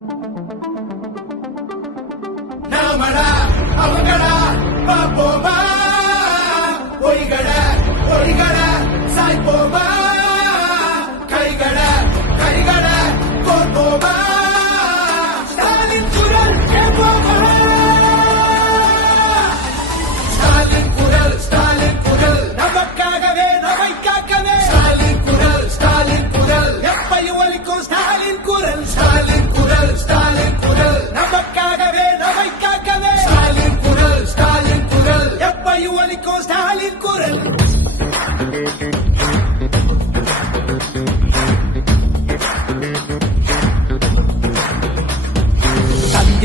Não, mas não, não, não, não, não, não, não.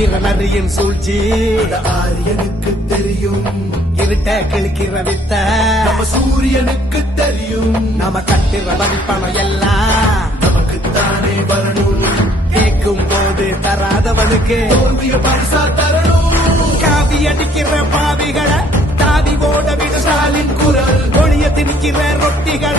கிழிக்கிற சூழ்ச்சி. ஆரியனுக்கு தெரியும். இருட்ட கிழிக்கிற வித்த. நம்ம சூரியனுக்கு தெரியும். நம்ம கட்டுற வரிப்பணம் எல்லாம். நமக்கு தானே வரணும். கேட்கும் போது தராதவனுக்கு. தோல்விய பரிசா தரணும். காவி அடிக்கிற பாவிகளை தாவி ஓட விடு ஸ்டாலின் குரல். ஒளிய திணிக்கிற ரொட்டிகள்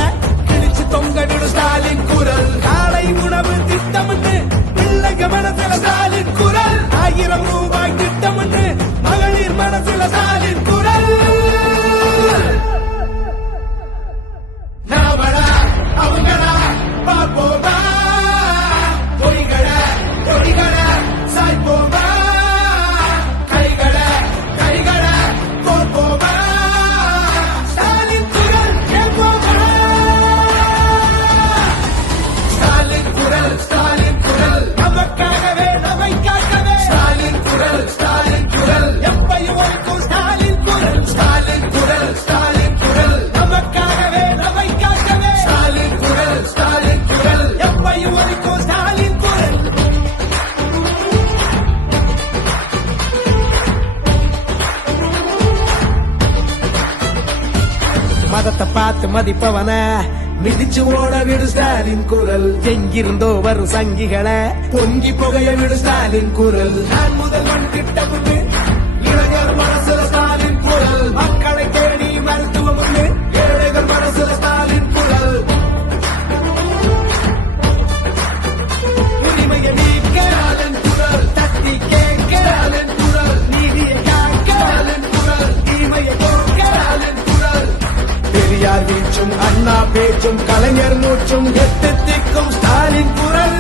முகத்தை பார்த்து மதிப்பவன. மிதிச்சு ஓட விடு ஸ்டாலின் குரல். எங்கிருந்தோ வரும் சங்கிகளை. பொங்கி புகைய விடு ஸ்டாலின் குரல். நான் முதல்வன் திட்டமிட்டு இளைஞர் மனசுல വീഴ്ചും അണ്ണാ പേച്ചും കലഞ്ഞർ മൂച്ചും എത്തെത്തിക്കും സ്റ്റാലിൻ കുരൽ